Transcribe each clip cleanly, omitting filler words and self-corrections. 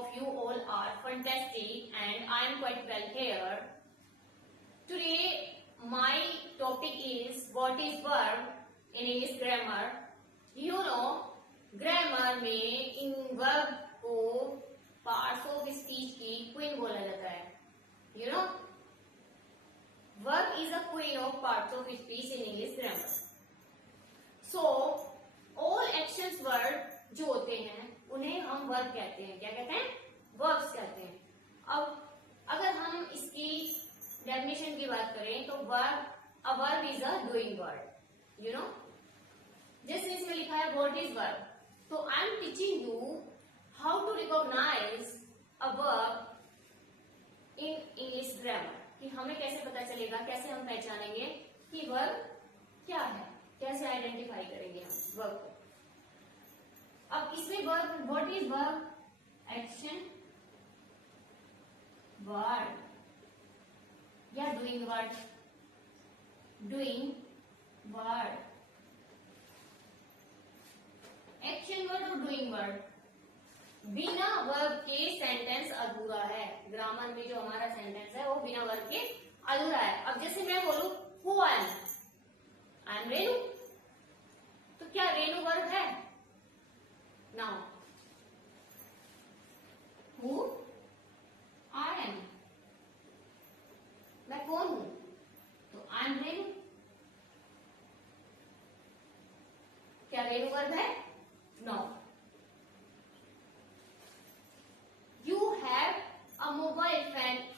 of you all are fantastic and I am quite well here. Today my topic is what is verb in English grammar. You know grammar में इन verb को parts of speech की queen बोला जाता है. You know verb is a queen of parts of speech in English grammar. So all actions word जो होते हैं उन्हें हम वर्ब कहते हैं. क्या कहते हैं? वर्ब्स कहते हैं. अब अगर हम इसकी डेफिनेशन की बात करें तो a verb is a doing word. You know जैसे इसमें लिखा है व्हाट इज वर्ब, तो I am teaching you how to recognise a verb in English grammar. कि हमें कैसे पता चलेगा, कैसे हम पहचानेंगे कि वर्ब क्या है, कैसे आइडेंटिफाई करेंगे हम वर्ब को. अब इसमें verb, what is verb? Action, word या doing word. Doing word, action word और डूइंग वर्ड. बिना वर्ब के सेंटेंस अधूरा है. ग्रामर में जो हमारा सेंटेंस है वो बिना वर्ब के अधूरा है. अब जैसे मैं बोलूं हु आई एम रेनू, तो क्या रेनू वर्ब है? Now, who I am, मैं कौन हूं? तो I am रेनू. क्या रेनू वर्ब है? No. You have a mobile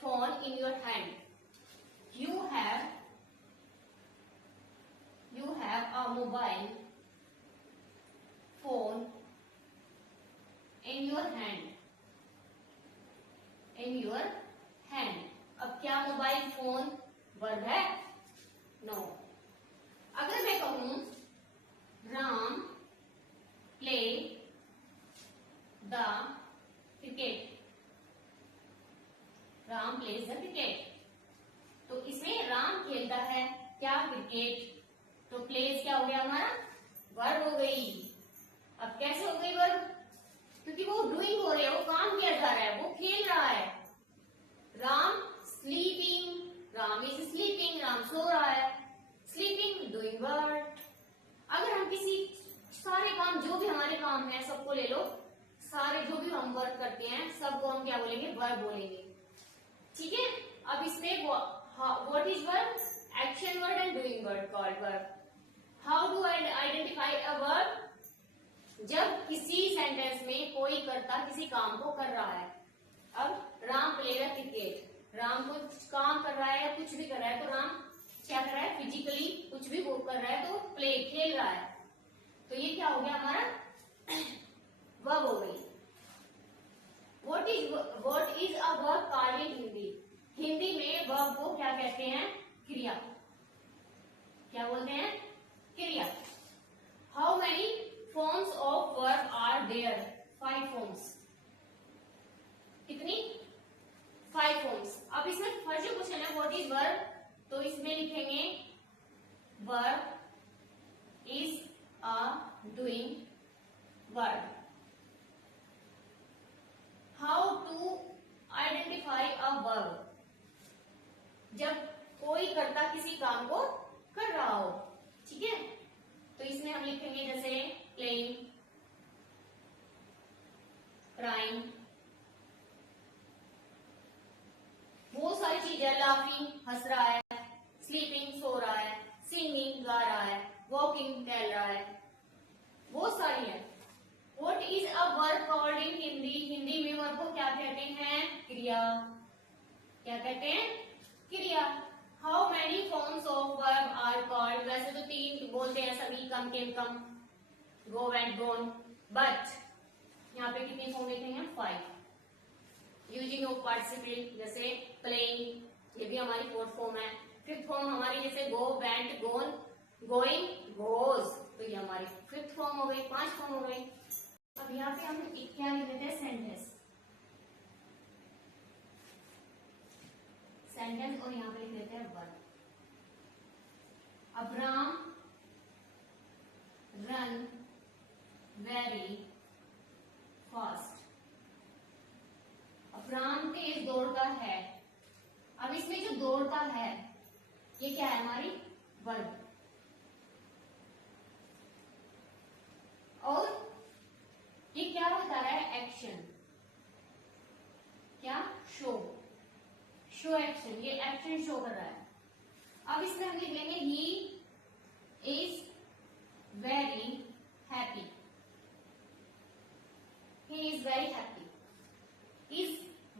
phone in your hand. You have a mobile phone in your hand. In your hand. अब क्या मोबाइल फोन वर्ब है? नो. अगर मैं कहूं Ram play the cricket, Ram plays the cricket, तो इसमें राम खेलता है क्या? क्रिकेट. तो प्लेज क्या हो गया हमारा? वर्ब हो गई. अब कैसे हो गई वर्ब? क्योंकि वो डूइंग हो रही है, वो काम किया जा रहा है, वो खेल रहा है. Ram sleeping, Ram is sleeping, Ram सो रहा है. Sleeping doing word. अगर हम किसी सारे काम, जो भी हमारे काम है सबको ले लो, सारे जो भी हम वर्क करते हैं सबको हम क्या बोलेंगे? वर्ब बोलेंगे. ठीक है. अब इसमें what is verb? Action word and doing word called verb. How do I identify a verb? जब किसी सेंटेंस में कोई कर्ता किसी काम को कर रहा है. अब Ram play the cricket, Ram कुछ काम कर रहा है या कुछ भी कर रहा है, तो राम क्या कर रहा है? फिजिकली कुछ भी वो कर रहा है, तो प्ले खेल रहा है. तो ये क्या हो गया हमारा? वर्ब हो गई. What is a verb called in Hindi? Hindi में वर्ब को क्या कहते हैं? क्रिया. क्या बोलते हैं? क्रिया. How many forms of verb are there? 5 forms. कितनी? 5 forms. अब इसमें फर्स्ट जो क्वेश्चन है व्हाट इज वर्ब, तो इसमें लिखेंगे verb is a doing verb. How to identify a verb? जब कोई कर्ता किसी काम को कर रहा हो. ठीक है. तो इसमें हम लिखेंगे जैसे प्लेइंग, क्राइंग, बहुत सारी चीजें. लाफिंग हंस रहा है, स्लीपिंग सो रहा है, सिंगिंग गा रहा है, वॉकिंग टहल रहा है, बहुत सारी है. What is a verb called in Hindi? Hindi में वर्ब को क्या कहते हैं? क्रिया. क्या कहते हैं? क्रिया. How many forms of verb are called? वैसे तो 3 बोलते हैं सभी, कम केम कम, गो एंड गोन, बट यहाँ पे कितनी फॉर्म लिखेंगे? 5. यूजिंग ऑफ पार्टिसिपल, जैसे प्लेइंग, ये भी हमारी 4th फॉर्म है. 5th फॉर्म हमारी जैसे गो, वेंट, गोन, गोइंग, गोज, तो ये हमारी 5th फॉर्म हो गई. 5 फॉर्म हो गई. अब यहाँ पे हम क्या लिख देते हैं? सेंटेंस. सेंटेंस और यहाँ पे लिख देते हैं वर्ब. अब राम रन वेरी फास्ट. क्या है हमारी वर्ब। और ये क्या बता रहा है, एक्शन, क्या, शो, शो एक्शन, ये एक्शन शो कर रहा है। अब इसमें हम लिख लेंगे he is very happy, he is very happy. Is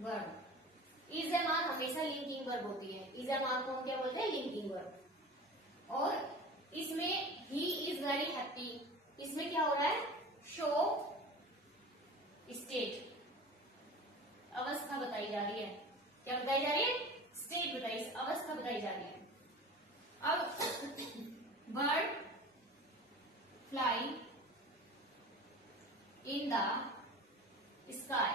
verb, is am are हमेशा लिंकिंग वर्ब होती है, इज एम आर को हम क्या बोलते हैं, लिंकिंग वर्ब। और इसमें ही इज वेरी हैप्पी, इसमें क्या हो रहा है, शो स्टेट, अवस्था बताई जा रही है। क्या बताई जा रही है, स्टेट बताई, अवस्था बताई जा रही है। अब bird fly in the sky,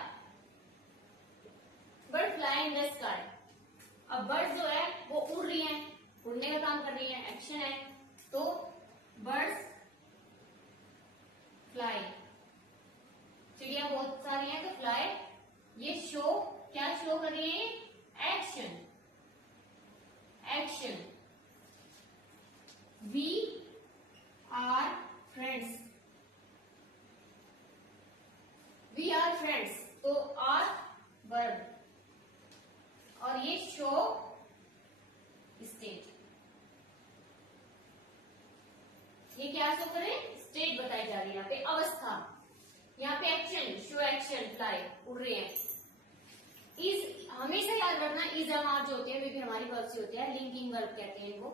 bird fly in the sky. अब बर्ड जो है वो उड़ रही है, उड़ने का काम कर रही है, एक्शन है। तो बर्ड्स फ्लाई, चिड़िया बहुत सारी हैं तो फ्लाई, ये शो, क्या शो कर रही है, action, action. We are friends, we are friends, तो आर वर्ब और ये शो स्टेट, ये क्या शो करे, स्टेट बताई जा रही है, यहाँ पे अवस्था, यहाँ पे एक्शन, शो एक्शन, फ्लाई, उड़ रहे हैं। इज हमेशा याद रखना, इज एम आर जो होते हैं वे भी हमारी वर्ब से होते हैं, लिंकिंग वर्ब कहते हैं इनको।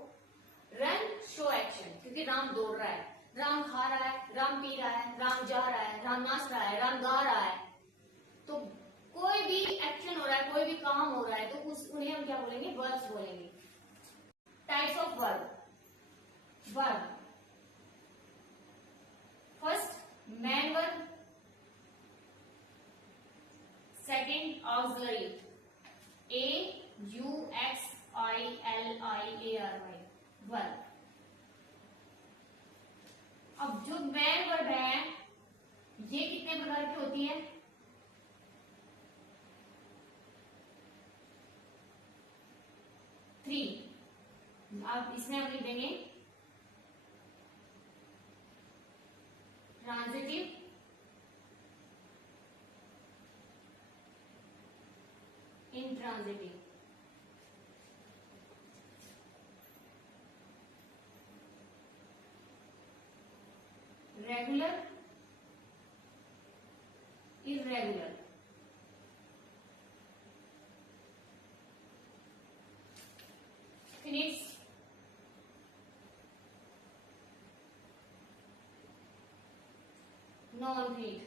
रन शो एक्शन, क्योंकि राम दौड़ रहा है, राम खा रहा है, राम पी रहा है, राम जा रहा है, राम नाच रहा है, राम गा रहा है। तो कोई भी एक्शन हो रहा है, कोई भी काम हो रहा है, तो उन्हें हम क्या बोलेंगे, वर्ब्स बोलेंगे। Types of verb, verb first man verb, second auxiliary, AUXILIARY verb. अब जो मैन वर्ब है ये कितने प्रकार की होती है, थ्री। अब इसमें हम लिख देंगे transitive, intransitive, regular, irregular. Finish, non finite,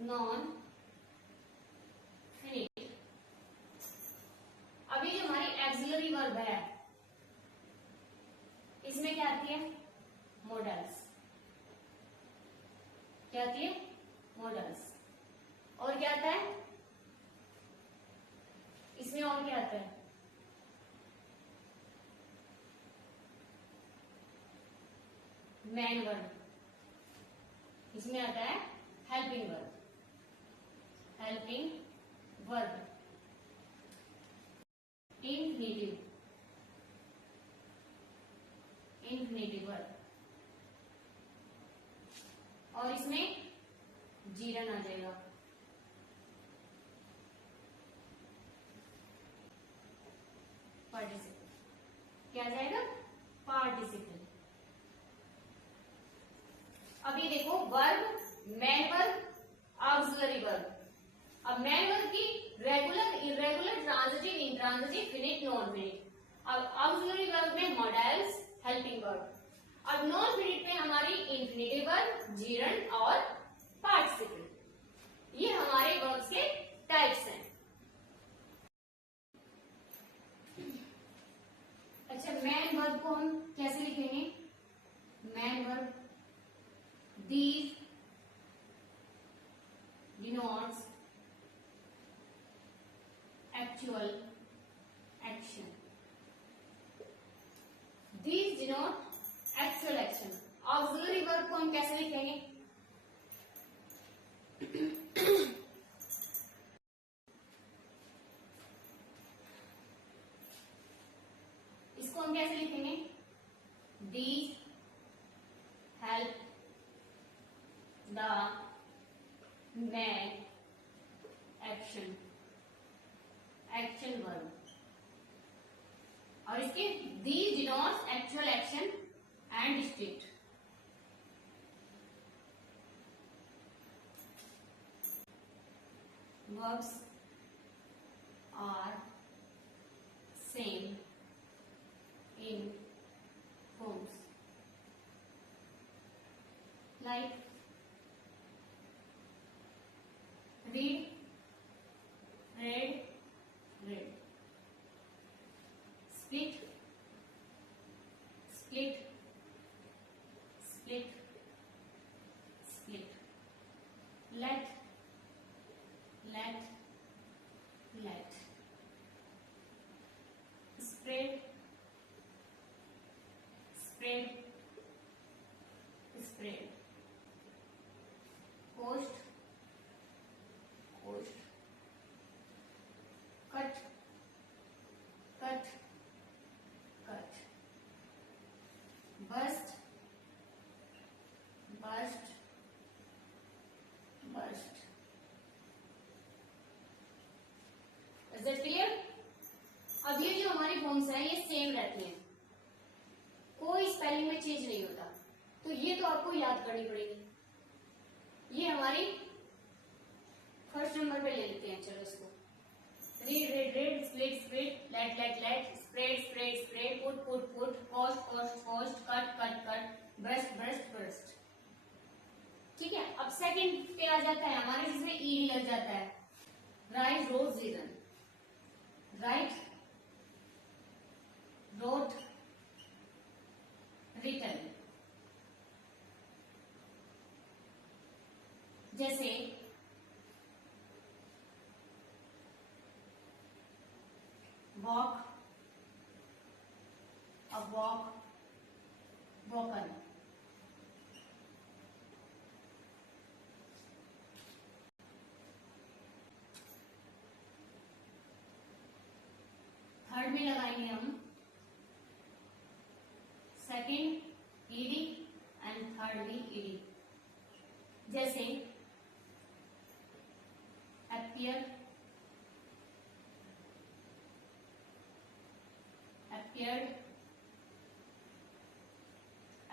non finite. अभी जो हमारी एक्सिलरी वर्ब है इसमें क्या आती है, मॉडल्स, क्या आती है, मॉडल्स। और क्या आता है इसमें, और क्या आता है, मैन वर्ब, इसमें आता है helping verb, helping verb, infinitive, infinitive verb. और इसमें जीरन आ जाएगा, पार्टिसिपल, क्या आ जाएगा, पार्टिसिपल। अभी देखो verb, man verb, auxiliary verb. अब मैन वर्ब की regular, irregular, transitive, intransitive, finite, non finite. अब ऑक्सिलरी वर्ब में मॉडल्स, हेल्पिंग वर्ब। अब नॉन फिनिट में हमारी इंफिनिटिव वर्ब, जीरन और पार्टिसिपल। ये हमारे वर्ब्स के टाइप्स हैं। अच्छा, मैन वर्ब को हम कैसे लिखेंगे, man verb, these denotes actual action, these denote actual action। Auxiliary verb को हम कैसे लिखेंगे, these help the make action verb। और इसके these denotes actual action and state। Verbs are same in forms like read, read, read, split, split, split, split, let, let, let, spread, spread, spread, post, post, cut, cut, cut, burst, burst, burst। Is that clear? अब ये जो हमारी forms हैं ये same रहती हैं, कोई spelling में चेंज नहीं होता, तो ये तो आपको याद करनी पड़ेगी। ये हमारी फर्स्ट नंबर पे ले लेते हैं, चलो इसको read, read, read, split, split, let, let, let, spread, spread, spread, put, put, put, post, post, post, cut, cut, cut, burst, burst, burst. ठीक है, अब सेकंड पे आ जाता है हमारे, जिसमें ईडी लग जाता है। राइट, रोज, रीजन, राइट, रोट, रिटन। जैसे walk, a walk, walken। Third में लगाएंगे हम सेकंड ईडी एंड थर्ड भी ईडी। जैसे appear, appeared,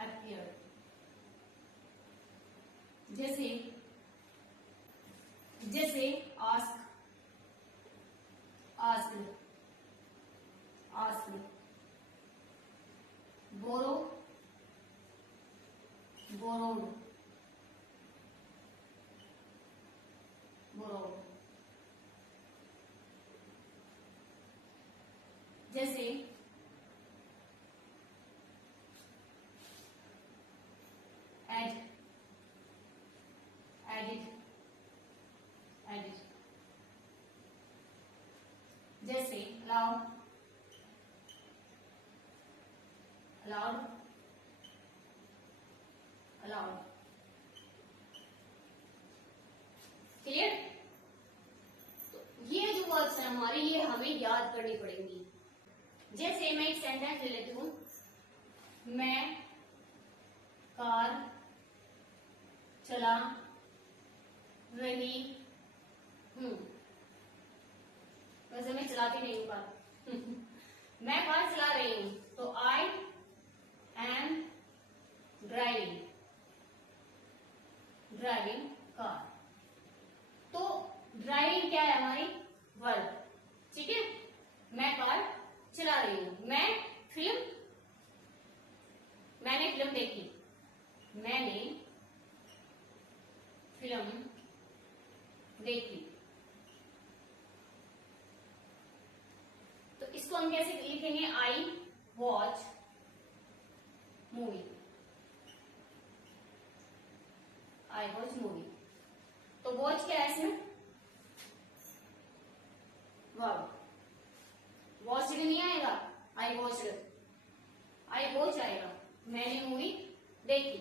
appeared। जैसे जैसे ask, asked, asked, borrow, borrowed, borrowed। जैसे add, added, added। जैसे allow, allowed, allowed। क्लियर? तो ये जो वर्ड्स हैं हमारे, ये हमें याद करनी पड़ेंगी। जैसे मैं एक सेंटेंस ले लेती हूँ, मैं कार चला रही हूँ। वैसे मैं चलाती नहीं हूँ कार मैं कार चला रही हूँ, तो I am driving, driving car. तो ड्राइविंग क्या है हमारी? वर्ब। ठीक है, मैं कार चला रही हूँ। मैंने फिल्म देखी, मैंने फिल्म देखी। तो इसको हम कैसे लिखेंगे? I watch movie, I watch movie. तो वॉच क्या है इसमें? वर्ब। वॉच्ड नहीं आएगा, आई वॉच्ड, आई वॉच आएगा, मैंने मूवी देखी।